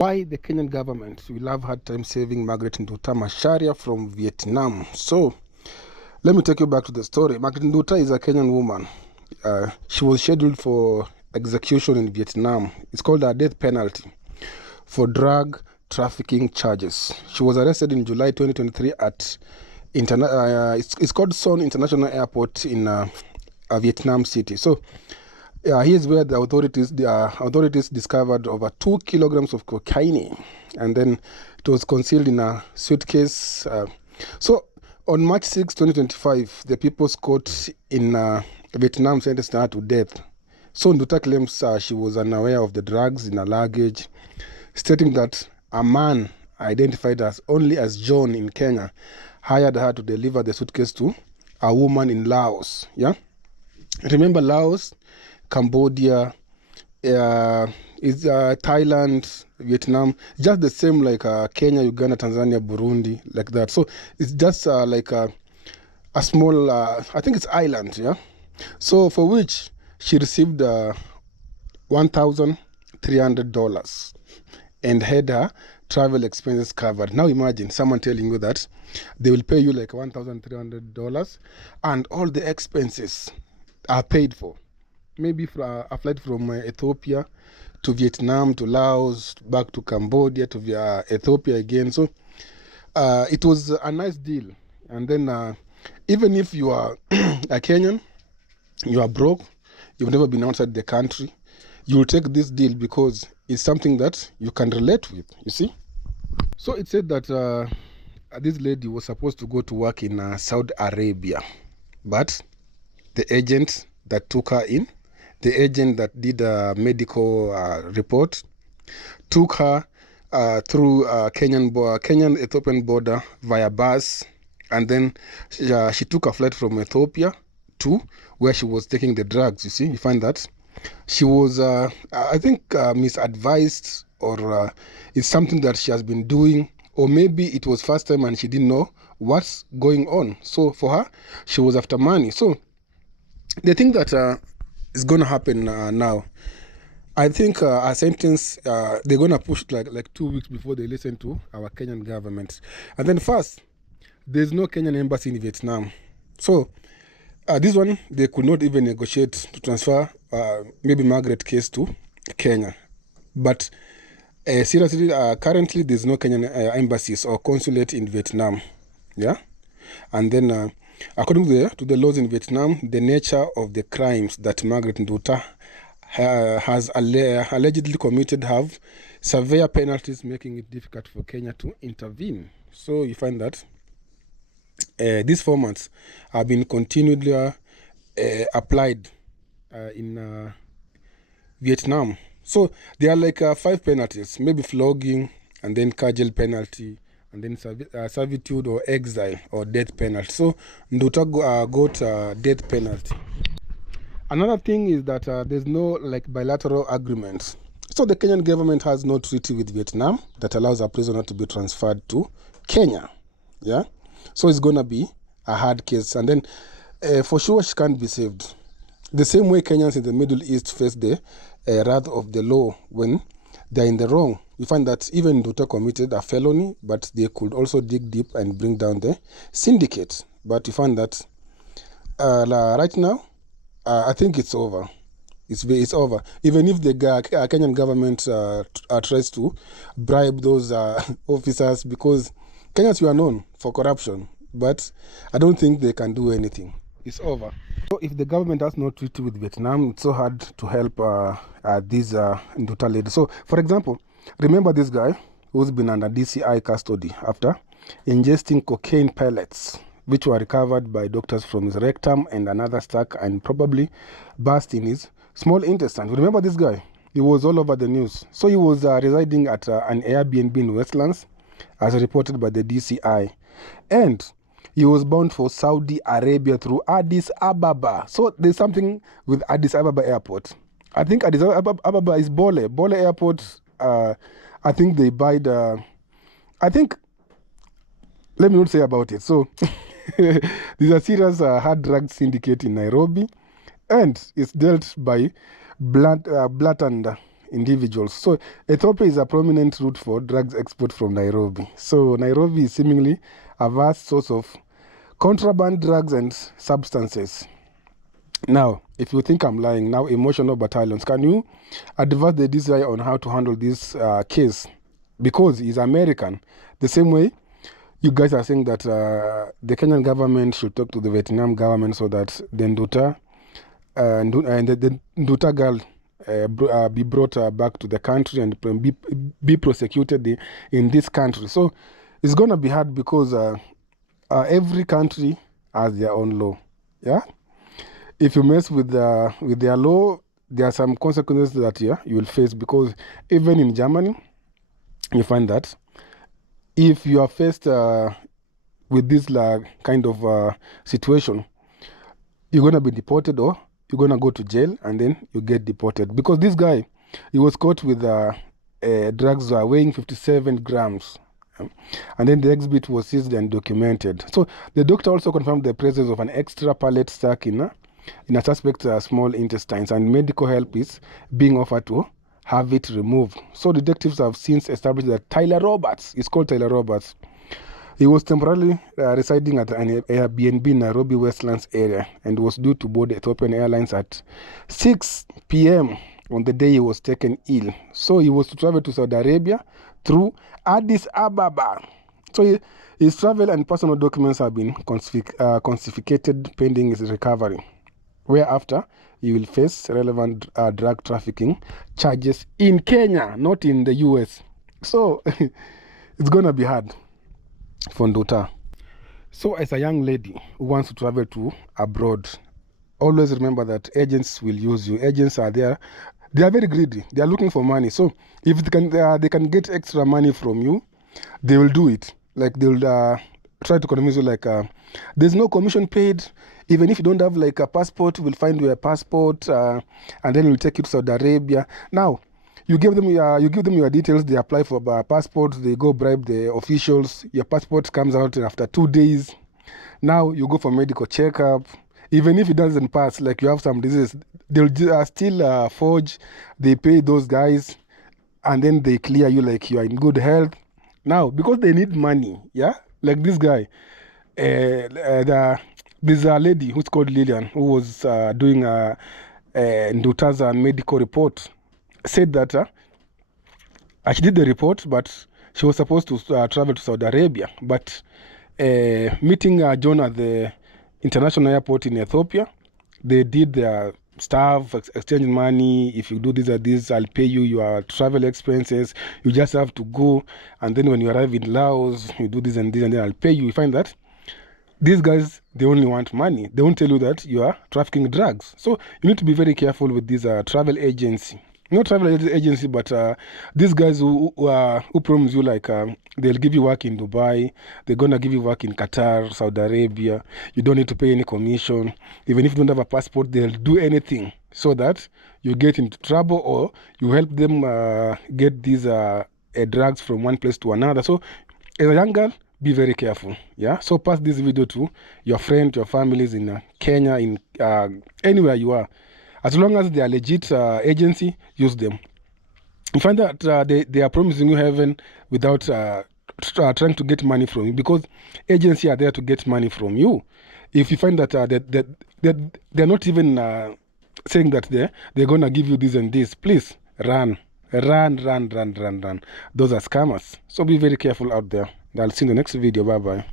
Why the Kenyan government will have hard time saving Margaret Nduta from Vietnam. So let me take you back to the story. Margaret Nduta is a Kenyan woman. She was scheduled for execution in Vietnam. It's called a death penalty for drug trafficking charges. She was arrested in July 2023 at it's called Son International Airport in Vietnam City. So here's where the authorities discovered over 2 kilograms of cocaine, and then it was concealed in a suitcase. So on March 6, 2025, the People's Court in Vietnam sentenced her to death. So Nduta claims she was unaware of the drugs in her luggage, stating that a man identified only as John in Kenya hired her to deliver the suitcase to a woman in Laos. Yeah, remember Laos, Cambodia, Thailand, Vietnam, just the same like Kenya, Uganda, Tanzania, Burundi, like that. So it's just like a small, I think it's island, yeah? So for which she received $1,300 and had her travel expenses covered. Now imagine someone telling you that they will pay you like $1,300 and all the expenses are paid for. Maybe for a flight from Ethiopia to Vietnam to Laos, back to Cambodia to Ethiopia again. So it was a nice deal. And then even if you are a Kenyan, you are broke, you've never been outside the country, you will take this deal because it's something that you can relate with, you see. So it said that this lady was supposed to go to work in Saudi Arabia, but the agent that took her in, the agent that did a medical report, took her through Kenyan-Ethiopian border via bus, and then she took a flight from Ethiopia to where she was taking the drugs. You see, you find that she was, I think, misadvised, or it's something that she has been doing, or maybe it was first time and she didn't know what's going on. So for her, she was after money. So the thing that is going to happen now, I think our sentence, they're going to push like 2 weeks before they listen to our Kenyan government. And then first, there's no Kenyan embassy in Vietnam. So this one, they could not even negotiate to transfer maybe Margaret case to Kenya. But seriously, currently there's no Kenyan embassies or consulate in Vietnam. Yeah? And then according to the laws in Vietnam, the nature of the crimes that Margaret Nduta has allegedly committed have severe penalties, making it difficult for Kenya to intervene. So you find that these formats have been continually applied in Vietnam. So there are like 5 penalties, maybe flogging, and then cudgel penalty, and then servitude or exile or death penalty. So Nduta got death penalty. Another thing is that there's no like bilateral agreements. So the Kenyan government has no treaty with Vietnam that allows a prisoner to be transferred to Kenya. Yeah, so it's gonna be a hard case, and then for sure she can't be saved. The same way Kenyans in the Middle East face the wrath of the law when they're in the wrong. We find that even Nduta committed a felony, but they could also dig deep and bring down the syndicate. But we find that right now, I think it's over. It's over. Even if the Kenyan government tries to bribe those officers, because Kenyans were known for corruption, but I don't think they can do anything. It's over. So if the government has no treaty with Vietnam, it's so hard to help these Nduta ladies. So, for example, remember this guy who's been under DCI custody after ingesting cocaine pellets, which were recovered by doctors from his rectum, and another stuck and probably burst in his small intestine. Remember this guy? He was all over the news. So he was residing at an Airbnb in Westlands, as reported by the DCI. And he was bound for Saudi Arabia through Addis Ababa. So there's something with Addis Ababa Airport. I think Addis Ababa is Bole. Bole Airport, I think they buy the... I think... Let me not say about it. So there's a serious hard drug syndicate in Nairobi, and it's dealt by blatant individuals. So Ethiopia is a prominent route for drugs export from Nairobi. So Nairobi is seemingly a vast source of contraband drugs and substances. Now, if you think I'm lying, now emotional battalions, can you advise the DCI on how to handle this case? Because he's American. The same way you guys are saying that the Kenyan government should talk to the Vietnam government so that the Nduta and the Nduta girl be brought back to the country and be prosecuted in this country. So it's going to be hard because every country has their own law. Yeah. If you mess with their law, there are some consequences that you will face, because even in Germany, you find that if you are faced with this kind of situation, you're going to be deported, or you're going to go to jail and then you get deported. Because this guy, he was caught with drugs weighing 57 grams. And then the exhibit was seized and documented. So the doctor also confirmed the presence of an extra pellet stuck in a suspect's small intestines, and medical help is being offered to have it removed. So detectives have since established that Tyler Roberts, it's called Tyler Roberts, he was temporarily residing at an Airbnb in Nairobi Westlands area and was due to board Ethiopian Airlines at 6 p.m. on the day he was taken ill. So he was to travel to Saudi Arabia through Addis Ababa. So his travel and personal documents have been confiscated pending his recovery, whereafter he will face relevant drug trafficking charges in Kenya, not in the US. So it's going to be hard for Nduta. So as a young lady who wants to travel to abroad, always remember that agents will use you. Agents are there. They are very greedy. They are looking for money. So if they can get extra money from you, they will do it. Like they will try to convince you like there's no commission paid. Even if you don't have like a passport, we'll find you a passport and then we'll take you to Saudi Arabia. Now, you give them your details, they apply for a passport, they go bribe the officials, your passport comes out after 2 days. Now you go for medical checkup. Even if it doesn't pass, like you have some disease, they'll still forge, they pay those guys, and then they clear you like you are in good health. Now, because they need money, yeah? Like this guy, there's a lady who's called Lillian, who was doing Nduta's medical report, said that she did the report, but she was supposed to travel to Saudi Arabia. But meeting John at the international airport in Ethiopia, they did their stuff, exchanging money. If you do this or this, I'll pay you your travel expenses. You just have to go. And then when you arrive in Laos, you do this and this, and then I'll pay you. You find that these guys, they only want money. They won't tell you that you are trafficking drugs. So you need to be very careful with these travel agency. Not travel agency, but these guys who promise you like they'll give you work in Dubai, they're going to give you work in Qatar, Saudi Arabia. You don't need to pay any commission. Even if you don't have a passport, they'll do anything so that you get into trouble, or you help them get these drugs from one place to another. So as a young girl, be very careful. Yeah. So pass this video to your friends, your families in Kenya, in anywhere you are. As long as they are legit agency, use them. You find that they are promising you heaven without trying to get money from you, because agency are there to get money from you. If you find that they're not even saying that they're going to give you this and this, please run. Those are scammers. So be very careful out there. I'll see you in the next video. Bye-bye.